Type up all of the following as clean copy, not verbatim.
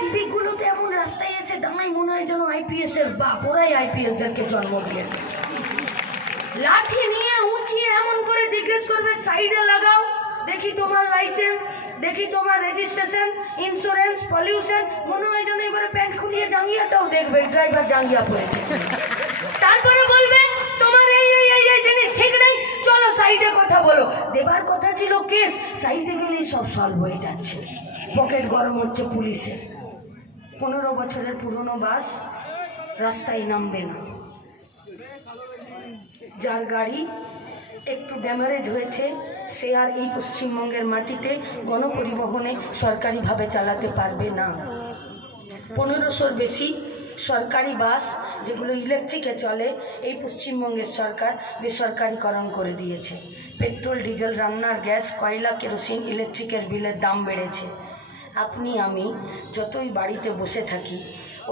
সিভিকগুলোতে এমন রাস্তায় এসে দাঁড়ায় মনে হয় যেন আইপিএস এর বাপ, ওরাই আইপিএসদেরকে জন্ম দিয়েছে। লাঠি নিয়ে উঁচিয়ে এমন করে জিজ্ঞেস করবে, সাইডে লাগাও, দেখি তোমার লাইসেন্স, দেখি তোমার রেজিস্ট্রেশন, ইন্স্যুরেন্স, পলিউশন। মনে হয় যেন এবারে প্যান্ট খুলিয়ে জাঙ্গিয়াটাও দেখবে, ড্রাইভার জাঙ্গিয়া পড়েছে। তারপরে বলবে তোমার এই এই এই এই জিনিস ঠিক নেই, চলো সাইডে কথা বলো। দেবার কথা ছিল কেস, সাইডে গেলেই সব সলভ হয়ে যাচ্ছে। পকেট গরম হচ্ছে পুলিশের। 15 বছরের পুরনো বাস রাস্তায় নামবে না। যার গাড়ি একটু ড্যামেজ হয়েছে সে আর এই পশ্চিমবঙ্গের মাটিতে গণপরিবহনে সরকারিভাবে চালাতে পারবে না। 1500-র বেশি সরকারি বাস যেগুলো ইলেকট্রিকে চলে এই পশ্চিমবঙ্গের সরকার বেসরকারিকরণ করে দিয়েছে। পেট্রোল, ডিজেল, রান্নার গ্যাস, কয়লা, কেরোসিন, ইলেকট্রিকের বিলের দাম বেড়েছে। আপনি আমি যতই বাড়িতে বসে থাকি,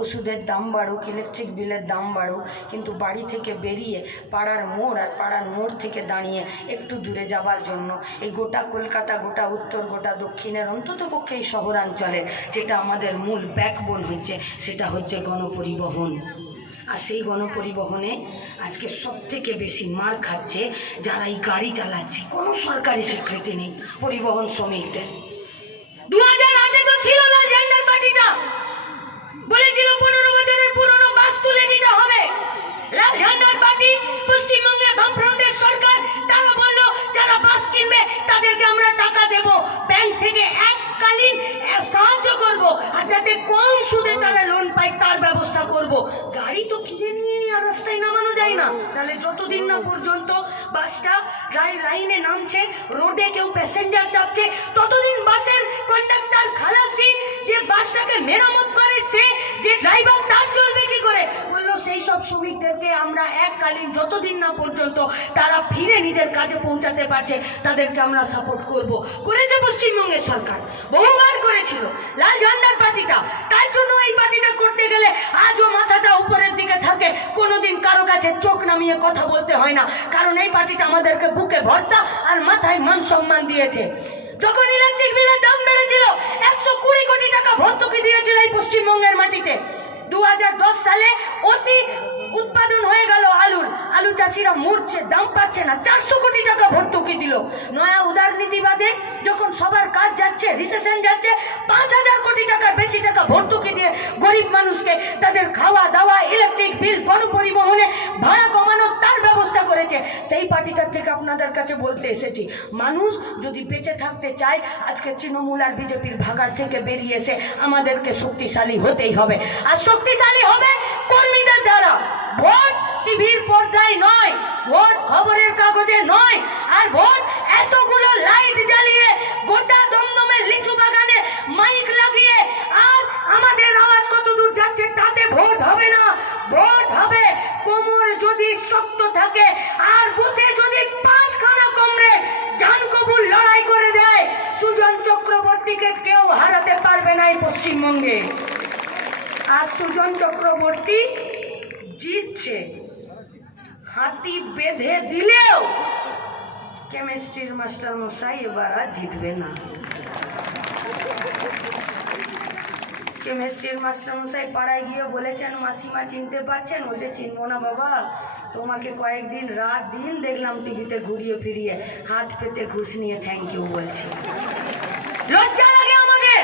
ওষুধের দাম বাড়ুক, ইলেকট্রিক বিলের দাম বাড়ুক, কিন্তু বাড়ি থেকে বেরিয়ে পাড়ার মোড় আর পাড়ার মোড় থেকে দাঁড়িয়ে একটু দূরে যাবার জন্য এই গোটা কলকাতা, গোটা উত্তর, গোটা দক্ষিণের, অন্ততপক্ষে এই শহরাঞ্চলে যেটা আমাদের মূল ব্যাকবোন হচ্ছে, সেটা হচ্ছে গণপরিবহন। আর সেই গণপরিবহনে আজকে সবথেকে বেশি মার খাচ্ছে যারা এই গাড়ি চালাচ্ছে। কোনো সরকারি স্বীকৃতি নেই পরিবহন শ্রমিকদের। 2008-এ তো ছিল লাল ঝান্ডার পার্টিটা, বলেছিল 15 বছরের পুরনো বাস তুলে নিতে হবে। লাল ঝান্ডার পার্টি, পশ্চিমবঙ্গে বামফ্রন্টের সরকার, তারা বললো যারা বাস কিনবে তাদেরকে আমরা টাকা দেব, ব্যাংক থেকে এককালীন সাহায্য করব, আর যাতে কম সুদে তারা লোন পায় তার ব্যবস্থা করব। গাড়ি তো কিনে নিয়ে আর রাস্তায় নামানো যায় না। তাহলে যতদিন না পর্যন্ত বাসটা লাইনে নামছে, রোডে কেউ প্যাসেঞ্জার চাপছে, ততদিন বাসের কন্ডাক্টর, খালাসি, যে বাসটাকে মেরামত করে সে, যে ড্রাইভার, তার চলবে কি করে? বললো সেই সব শ্রমিকদেরকে আমরা এককালীন যতদিন না পর্যন্ত তারা ফিরে নিজের কাজে পৌঁছাতে পারছে তাদেরকে আমরা সাপোর্ট করব। করেছে পশ্চিমবঙ্গের সরকার, বহুবার করেছিল লাল ঝান্ডার পার্টিটা। তাই জন্য এই পার্টিটা করতে গেলে আজও মাথাটা উপরের দিকে থাকে, কোনোদিন কারো কাছে চোখ নামিয়ে কথা বলতে হয় না, কারণ এই পার্টিটা আমাদেরকে বুকে ভরসা আর মাথায় মান সম্মান দিয়েছে। যখন ইলেকট্রিক বিলের দাম বেড়েছিল 120 কোটি টাকা ভর্তুকি দিয়েছিল এই পশ্চিমবঙ্গের মাটিতে। 2010 সালে অতি উৎপাদন হয়ে গেল আলু চাষিরা মরছে, দাম পাচ্ছে না, 400 কোটি টাকা ভর্তুকি দিল। নয়া উদারনীতিবাদে যখন সবার কাজ যাচ্ছে, রিসেশন যাচ্ছে, 5000 কোটি টাকার বেশি টাকা ভর্তুকি দিয়ে গরিব মানুষকে তাদের খাওয়া দাওয়া, ইলেকট্রিক বিল, গণপরিবহনে ভাড়া কমানো তার ব্যবস্থা করেছে। সেই পার্টিটার থেকে আপনাদের কাছে বলতে এসেছি, মানুষ যদি বেঁচে থাকতে চায়, আজকে তৃণমূল আর বিজেপির ভাগাড় থেকে বেরিয়ে এসে আমাদেরকে শক্তিশালী হতেই হবে। আর শক্তিশালী হবে কর্মীদের দ্বারা। ভোট টিভির পর্দায় নয়, ভোট খবরের কাগজে নয়, আর ভোট এতগুলো লাইট জ্বালিয়ে গোটা দমদমে লিচু বাগানে মাইক লাগিয়ে আর আমাদের আওয়াজ কত দূর যাচ্ছে তাতে ভোট হবে না। ভোট হবে কোমর যদি শক্ত থাকে আর বুথে যদি 5খানা কমরেড জান কবুল লড়াই করে দেয়, সুজন চক্রবর্তীকে কেউ হারাতে পারবে না এই পশ্চিমবঙ্গে। আর সুজন চক্রবর্তী জিতছে, হাতি বেঁধে দিলেও কেমিস্ট্রির মাস্টার মশাই এবার আর জিতবে না। কেমিস্ট্রির মাস্টার মশাই পাড়ায় গিয়ে বলেছেন, মাসিমা চিনতে পারছেন? বলছে, চিনবো না বাবা, তোমাকে কয়েকদিন রাত দিন দেখলাম টিভিতে ঘুরিয়ে ফিরিয়ে হাত পেতে ঘুষ নিয়ে থ্যাংক ইউ বলছি। লজ্জা লাগে আমাদের।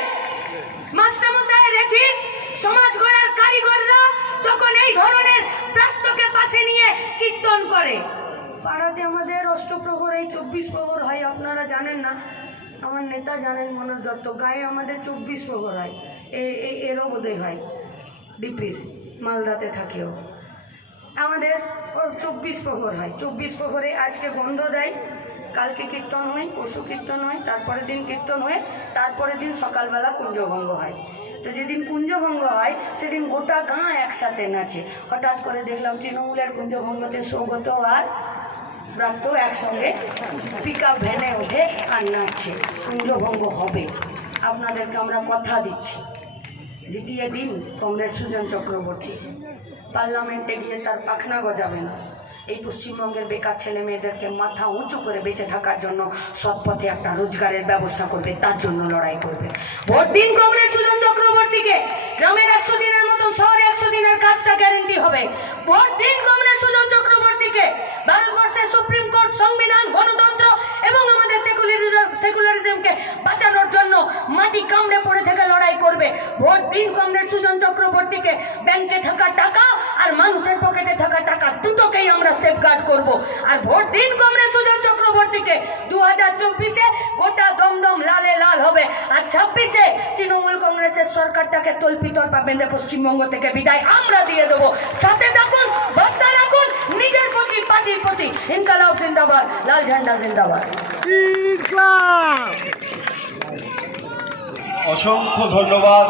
মাস্টার মশাইয়ের এথিক্স, সমাজ গড়ার কারিগররা তখন এই ধরনের প্রাত্যকে পাশে নিয়ে কীর্তন করে। পাড়াতে আমাদের অষ্টপ্রহর, এই 24 প্রহর হয়, আপনারা জানেন না, আমার নেতা জানেন, মনোজ দত্ত। গায়ে আমাদের 24 প্রহর হয়, এরও বোধহয় হয়, ডিপির মালদাতে থাকেও। আমাদের 24 প্রহর হয়। 24 প্রহরে আজকে গন্ধ দেয়, কালকে কীর্তন হয়, পরশু কীর্তন হয়, তারপরের দিন কীর্তন হয়ে তারপরের দিন সকালবেলা কুঞ্জভঙ্গ হয়। তো যেদিন কুঞ্জভঙ্গ হয় সেদিন গোটা গাঁ একসাথে নাচে। হঠাৎ করে দেখলাম তৃণমূলের কুঞ্জভঙ্গতে সৌগত আর ব্রাত্য একসঙ্গে পিকআপ ভ্যানে উঠে আর নাচছে। কুঞ্জভঙ্গ হবে, আপনাদেরকে আমরা কথা দিচ্ছি। দ্বিতীয় দিন কমরেড সুজন চক্রবর্তী পার্লামেন্টে গিয়ে তার পাখনা গজাবে না। এই পশ্চিমবঙ্গের বেকার ছেলে মেয়েদেরকে মাথা উঁচু করে বেঁচে থাকার জন্য সৎ পথে একটা রোজগারের ব্যবস্থা করবে, তার জন্য লড়াই করবে। ভোট দিন কমরেড সুজন চক্রবর্তীকে। হবে। ভোট দিন কমরেড সুজন চক্রবর্তীকে। ভারতবর্ষের সুপ্রিম কোর্ট, সংবিধান, গণতন্ত্র এবং আমাদের সেকুলারিজমকে বাঁচানোর জন্য মাটি কামড়ে পড়ে থেকে লড়াই করবে। ভোট দিন কমরেড সুজন চক্রবর্তীকে। ব্যাংকে থাকা টাকা আর মানুষের পকেটে থাকা টাকা দুটোকেই আমরা সেফগার্ড করব। আর ভোট দিন কমরেড সুজন চক্রবর্তীকে। 2024-এ গোটা দমদম লালে লাল হবে। আর 26-এ তৃণমূল কংগ্রেসের সরকারটাকে তল্পিতল্পা বেঁধে পশ্চিমবঙ্গ থেকে বিদায় আমরা দিয়ে দেবো। সাথে থাকুন, ভরসা রাখুন নিজের প্রতি, পার্টির প্রতি। ইনকালাব জিন্দাবাদ, লাল ঝান্ডা জিন্দাবাদ। অসংখ্য ধন্যবাদ।